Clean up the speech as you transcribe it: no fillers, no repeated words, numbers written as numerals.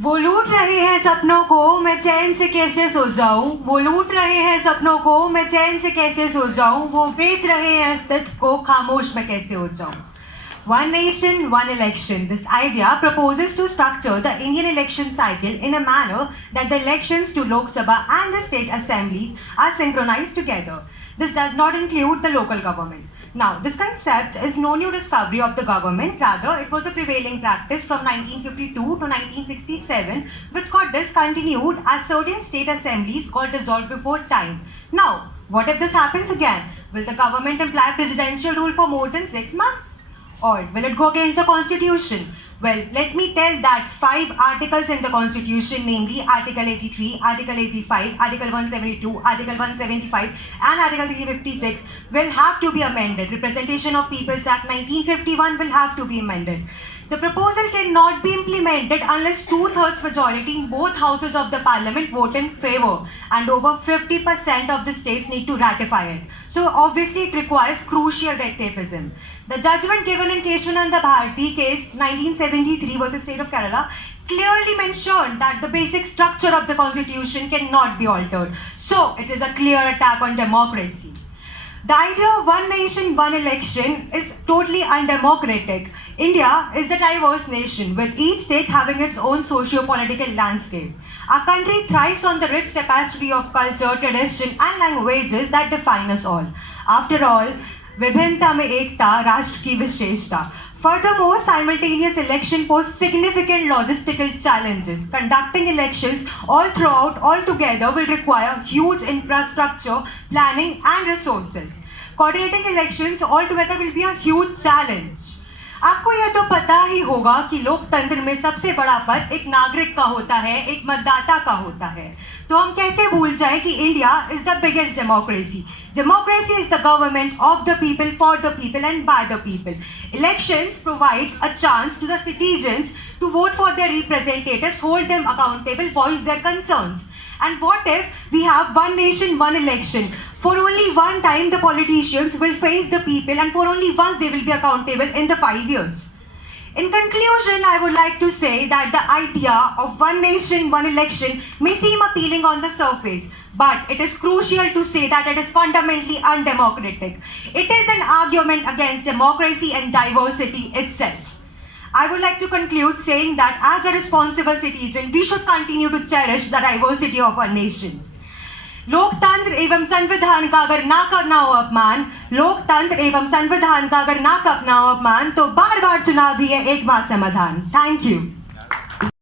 वो लूट रहे हैं सपनों को, मैं चैन से कैसे सो जाऊं। वो लूट रहे हैं सपनों को, मैं चैन से कैसे सो जाऊं। वो बेच रहे हैं अस्तित्व को, खामोश मैं कैसे हो जाऊं। One nation, one election. This idea proposes to structure the Indian election cycle in a manner that the elections to Lok Sabha and the state assemblies are synchronized together. This does not include the local government. Now, this concept is no new discovery of the government. Rather, it was a prevailing practice from 1952 to 1967, which got discontinued as certain state assemblies got dissolved before time. Now, what if this happens again? Will the government imply presidential rule for more than 6 months? Or will it go against the constitution? Well, let me tell that 5 articles in the constitution, namely Article 83, Article 85, Article 172, Article 175 and Article 356 will have to be amended. Representation of People's Act 1951 will have to be amended. The proposal cannot be implemented unless 2/3 majority in both houses of the parliament vote in favor and over 50% of the states need to ratify it. So obviously it requires crucial red tapeism. The judgment given in Keshwananda Bharati case 1973 versus State of Kerala clearly mentioned that the basic structure of the constitution cannot be altered. So it is a clear attack on democracy. The idea of one nation, one election is totally undemocratic. India is a diverse nation with each state having its own socio-political landscape. Our country thrives on the rich tapestry of culture, tradition and languages that define us all. After all, विभिन्नता में एकता, राष्ट्र की विशेषता. Furthermore, simultaneous election pose significant logistical challenges. Conducting elections all together will require huge infrastructure, planning and resources. Coordinating elections all together will be a huge challenge. आपको यह तो पता ही होगा कि लोकतंत्र में सबसे बड़ा पद एक नागरिक का होता है, एक मतदाता का होता है. तो हम कैसे भूल जाएं कि India is the biggest democracy. Democracy is the government of the people, for the people and by the people. Elections provide a chance to the citizens to vote for their representatives, hold them accountable, voice their concerns. And what if we have one nation, one election? For only one time the politicians will face the people and for only once they will be accountable in the 5 years. In conclusion, I would like to say that the idea of one nation, one election may seem appealing on the surface, but it is crucial to say that it is fundamentally undemocratic. It is an argument against democracy and diversity itself. I would like to conclude saying that as a responsible citizen, we should continue to cherish the diversity of our nation. लोकतंत्र एवं संविधान का अगर ना करना हो अपमान, लोकतंत्र एवं संविधान का अगर ना करना हो अपमान, तो बार बार चुनाव ही है एकमात्र समाधान. Thank you.